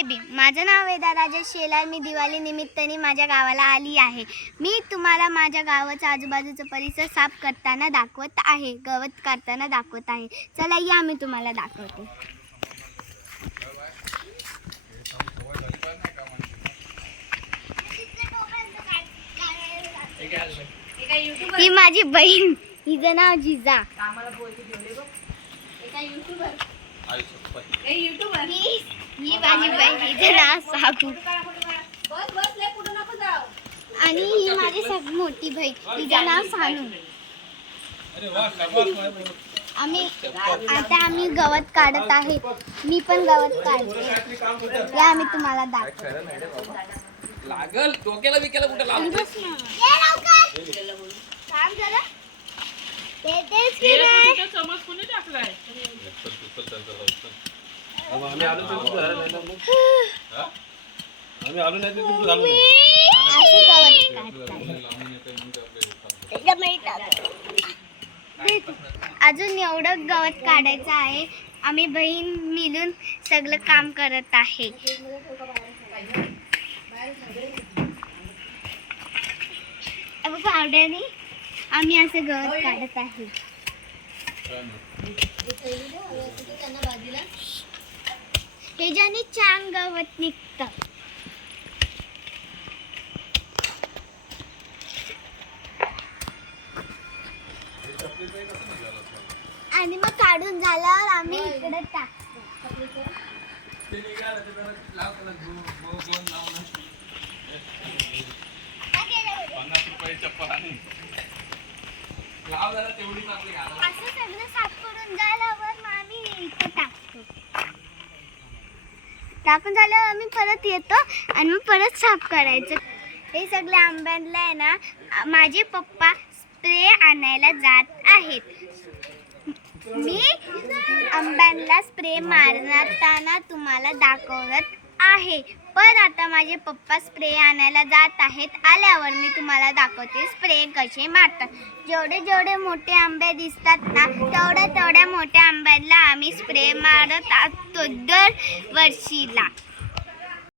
माझं नाव वेदा राजेश शेलार. मी दिवाळी निमित्ताने माझ्या गावाला आली आहे. मी तुम्हाला माझ्या गावाचा आजूबाजूचा परिसर साफ करताना दाखवत आहे, गवत काढताना दाखवत आहे. चला या, मी तुम्हाला दाखवते. ही माझी बहीण, हिचं नाव जिजा. ही माझी बहीण, हिचं नाव साबू. आणि ही माझी सगळी मोठी बहीण, हिचं नाव सानू. आम्ही गवत काढत आहे. मी पण गवत काढते. या, आम्ही तुम्हाला दाखवतो. लागल डोक्याला बिक्याला कुठे लावतो. समज कोणी टाकलाय. आम्ही आलो नाही अजून एवढं गवत काढायचं आहे. आम्ही बहीण मिळून सगळं काम करत आहे. पावड्याने आम्ही असं गवत काढत आहे. ह्याच्याने छान गवत निघतं. आणि मग काढून झाल्यावर आम्ही इकडे टाकतो. असं सगळं साफ करून झाल्यावर मग आम्ही इथे टाकतो. टाकून झाल्यावर आम्ही परत येतो आणि मग परत साफ करायचं. हे सगळे आंब्यांना आहे ना, माझे पप्पा स्प्रे आणायला जात आहेत. मी आंब्यांना स्प्रे मारताना तुम्हाला दाखवत आहे. पण आता माझे पप्पा स्प्रे आणायला जात आहेत. आल्यावर मी तुम्हाला दाखवते स्प्रे कसे मारतात. जेवढे जेवढे मोठे आंबे दिसतात ना, तेवढ्या मोठ्या आंब्यांना आम्ही स्प्रे मारत असतो दर वर्षीला.